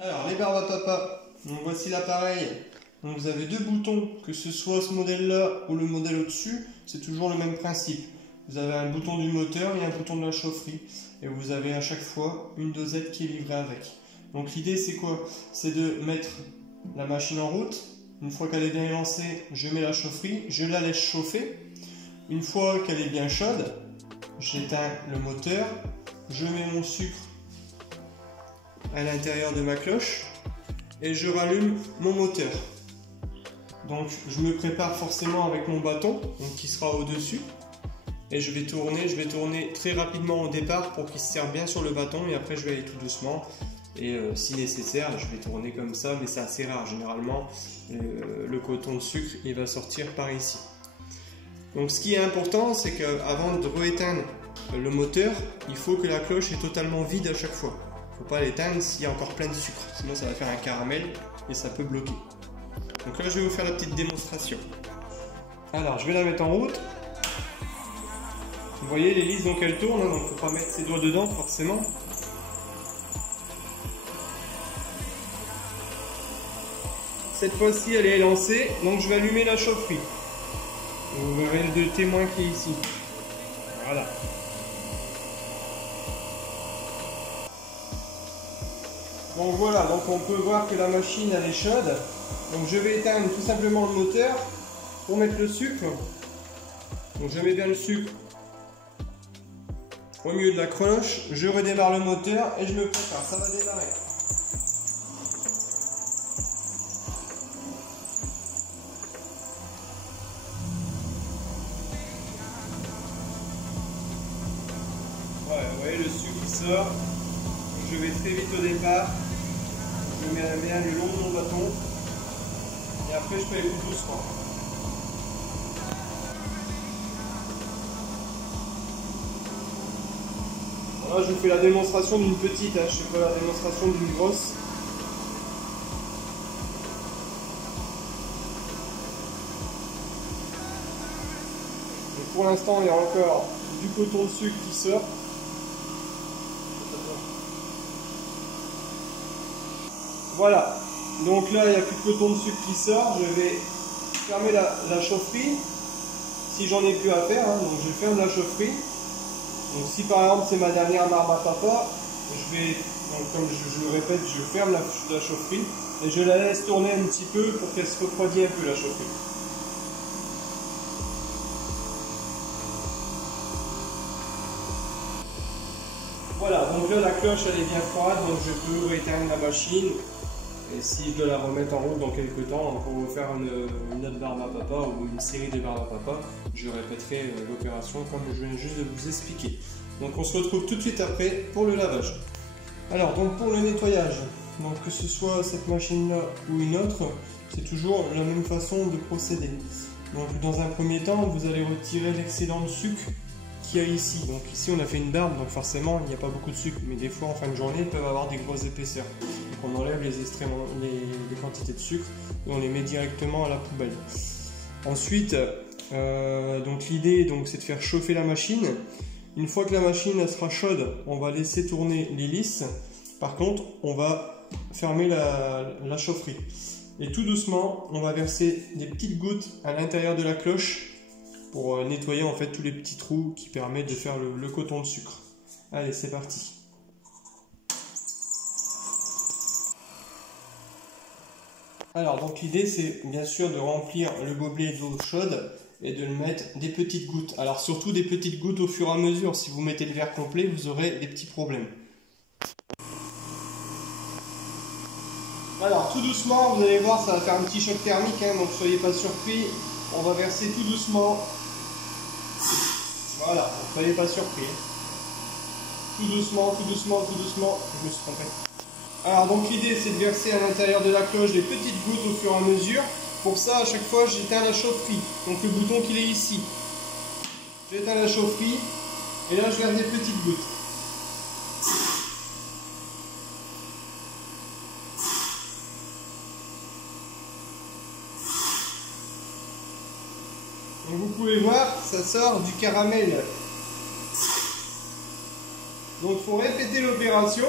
Alors les barbes à papa, donc voici l'appareil. Donc vous avez deux boutons, que ce soit ce modèle là ou le modèle au-dessus, c'est toujours le même principe. Vous avez un bouton du moteur et un bouton de la chaufferie, et vous avez à chaque fois une dosette qui est livrée avec. Donc l'idée c'est quoi? C'est de mettre la machine en route. Une fois qu'elle est bien lancée, je mets la chaufferie, je la laisse chauffer. Une fois qu'elle est bien chaude, j'éteins le moteur, je mets mon sucre à l'intérieur de ma cloche et je rallume mon moteur. Donc je me prépare forcément avec mon bâton, donc qui sera au-dessus, et je vais tourner très rapidement au départ pour qu'il se serre bien sur le bâton, et après je vais aller tout doucement, et si nécessaire je vais tourner comme ça, mais c'est assez rare. Généralement le coton de sucre il va sortir par ici. Donc ce qui est important, c'est qu'avant de rééteindre le moteur, il faut que la cloche est totalement vide à chaque fois. Il ne faut pas l'éteindre s'il y a encore plein de sucre, sinon ça va faire un caramel et ça peut bloquer. Donc là je vais vous faire la petite démonstration. Alors je vais la mettre en route. Vous voyez l'hélice, donc elle tourne, donc il ne faut pas mettre ses doigts dedans forcément. Cette fois-ci elle est lancée, donc je vais allumer la chaufferie. Vous verrez le témoin qui est ici. Voilà. Donc voilà, donc on peut voir que la machine elle est chaude. Donc je vais éteindre tout simplement le moteur pour mettre le sucre. Donc je mets bien le sucre au milieu de la cloche, je redémarre le moteur et je me prépare, ça va démarrer. Ouais, vous voyez le sucre qui sort. Je vais très vite au départ. Je mets la main le long de mon bâton. Et après je peux aller tout doucement. Voilà, je vous fais la démonstration d'une petite, hein. Je ne fais pas la démonstration d'une grosse. Donc pour l'instant il y a encore du coton de sucre qui sort. Voilà, donc là il n'y a plus de coton de sucre qui sort, je vais fermer la chaufferie, si j'en ai plus à faire, hein, donc je ferme la chaufferie. Donc si par exemple c'est ma dernière barbe à papa, je vais, donc comme je le répète, je ferme la chaufferie et je la laisse tourner un petit peu pour qu'elle se refroidisse un peu la chaufferie. Voilà, donc là la cloche elle est bien froide, donc je peux rééteindre la machine. Et si je dois la remettre en route dans quelques temps pour faire une autre barbe à papa ou une série de barbes à papa, je répéterai l'opération comme je viens juste de vous expliquer. Donc on se retrouve tout de suite après pour le lavage. Alors donc pour le nettoyage, donc que ce soit cette machine là ou une autre, c'est toujours la même façon de procéder. Donc dans un premier temps, vous allez retirer l'excédent de sucre qu'il y a ici. Donc ici on a fait une barbe, donc forcément il n'y a pas beaucoup de sucre, mais des fois en fin de journée ils peuvent avoir des grosses épaisseurs. Donc on enlève les quantités de sucre et on les met directement à la poubelle. Ensuite, donc l'idée c'est de faire chauffer la machine. Une fois que la machine elle sera chaude, on va laisser tourner l'hélice. Par contre, on va fermer la chaufferie. Et tout doucement, on va verser des petites gouttes à l'intérieur de la cloche pour nettoyer en fait tous les petits trous qui permettent de faire le coton de sucre. Allez, c'est parti. Alors donc l'idée c'est bien sûr de remplir le gobelet d'eau chaude et de le mettre des petites gouttes. Alors surtout des petites gouttes au fur et à mesure. Si vous mettez le verre complet, vous aurez des petits problèmes. Alors tout doucement, vous allez voir, ça va faire un petit choc thermique, hein, donc soyez pas surpris. On va verser tout doucement. Voilà, ne soyez pas surpris. Tout doucement, tout doucement, tout doucement. Je me suis trompé. Alors donc l'idée c'est de verser à l'intérieur de la cloche des petites gouttes au fur et à mesure. Pour ça, à chaque fois, j'éteins la chaufferie. Donc le bouton qu'il est ici. J'éteins la chaufferie et là je verse des petites gouttes. Donc vous pouvez voir, ça sort du caramel. Donc il faut répéter l'opération.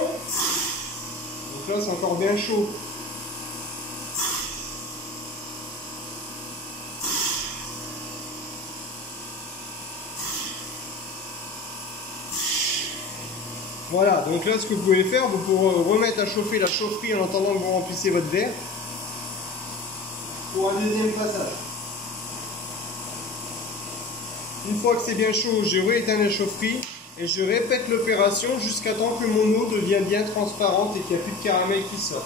Donc là c'est encore bien chaud. Voilà, donc là ce que vous pouvez faire, vous pouvez remettre à chauffer la chaufferie en attendant que vous remplissez votre verre pour un deuxième passage. Une fois que c'est bien chaud, je rééteins la chaufferie et je répète l'opération jusqu'à temps que mon eau devienne bien transparente et qu'il n'y a plus de caramel qui sort.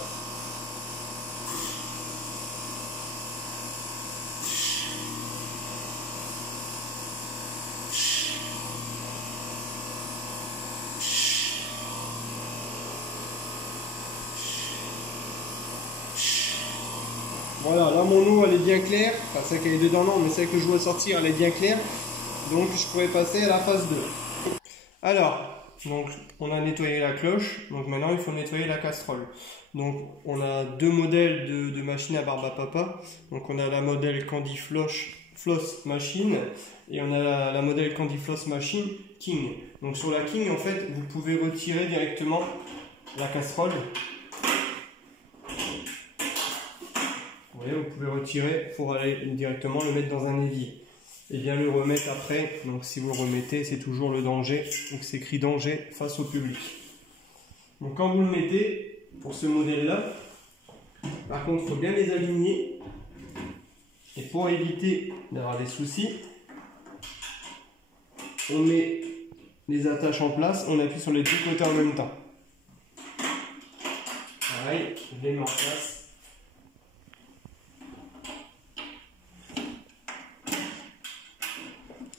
Voilà, là mon eau elle est bien claire, enfin celle qui est dedans non, mais celle que je vois sortir elle est bien claire, donc je pourrais passer à la phase 2. Alors, donc on a nettoyé la cloche, donc maintenant il faut nettoyer la casserole. Donc on a deux modèles de machines à barbe à papa, donc on a la modèle Candy Floss Machine et on a la modèle Candy Floss Machine King. Donc sur la King en fait vous pouvez retirer directement la casserole. Vous voyez, vous pouvez retirer pour aller directement le mettre dans un évier et bien le remettre après. Donc si vous le remettez, c'est toujours le danger, donc c'est écrit danger face au public. Donc quand vous le mettez pour ce modèle là, par contre il faut bien les aligner et pour éviter d'avoir des soucis, on met les attaches en place, on appuie sur les deux côtés en même temps. Pareil, je les mets en place.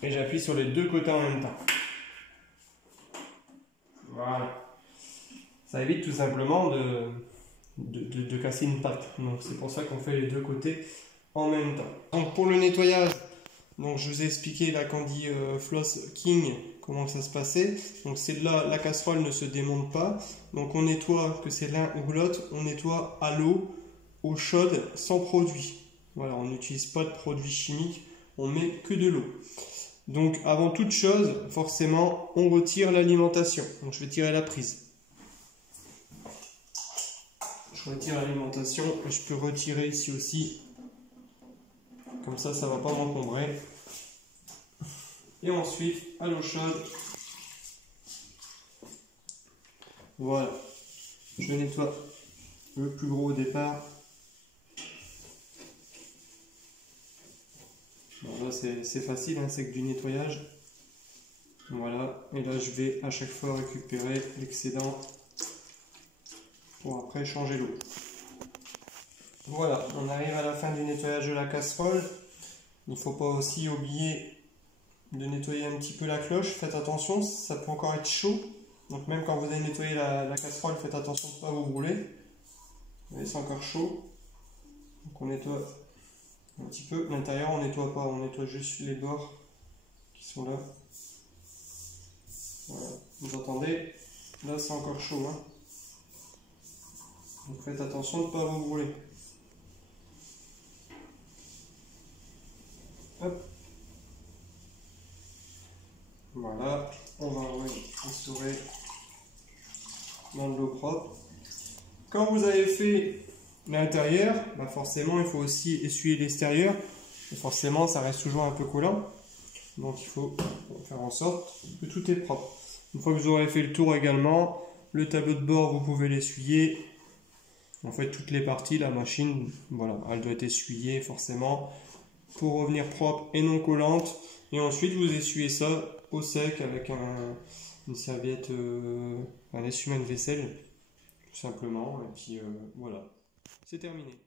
Et j'appuie sur les deux côtés en même temps. Voilà. Ça évite tout simplement de casser une patte. Donc c'est pour ça qu'on fait les deux côtés en même temps. Donc pour le nettoyage, donc je vous ai expliqué la Candy Floss King, comment ça se passait. Donc c'est là, la casserole ne se démonte pas. Donc on nettoie, que c'est l'un ou l'autre, on nettoie à l'eau, eau chaude, sans produit. Voilà, on n'utilise pas de produits chimiques, on met que de l'eau. Donc avant toute chose, forcément, on retire l'alimentation. Donc je vais tirer la prise. Je retire l'alimentation et je peux retirer ici aussi. Comme ça, ça ne va pas m'encombrer. Et ensuite, à l'eau chaude. Voilà. Je nettoie le plus gros au départ. Bon, là c'est facile, hein, c'est que du nettoyage. Voilà, et là je vais à chaque fois récupérer l'excédent pour après changer l'eau. Voilà, on arrive à la fin du nettoyage de la casserole. Il ne faut pas aussi oublier de nettoyer un petit peu la cloche. Faites attention, ça peut encore être chaud. Donc même quand vous allez nettoyer la casserole, faites attention de ne pas vous brûler. Vous voyez, c'est encore chaud. Donc on nettoie un petit peu. L'intérieur on nettoie pas, on nettoie juste les bords qui sont là. Voilà. Vous entendez? Là c'est encore chaud. Hein. Donc faites attention de ne pas vous brûler. Hop. Voilà, on va restaurer dans de l'eau propre. Quand vous avez fait l'intérieur, bah forcément il faut aussi essuyer l'extérieur. Et forcément ça reste toujours un peu collant. Donc il faut faire en sorte que tout est propre. Une fois que vous aurez fait le tour également, le tableau de bord vous pouvez l'essuyer. En fait toutes les parties, la machine, voilà, elle doit être essuyée forcément pour revenir propre et non collante. Et ensuite vous essuyez ça au sec avec une serviette, un essuie-main de vaisselle, tout simplement. Et puis voilà, c'est terminé.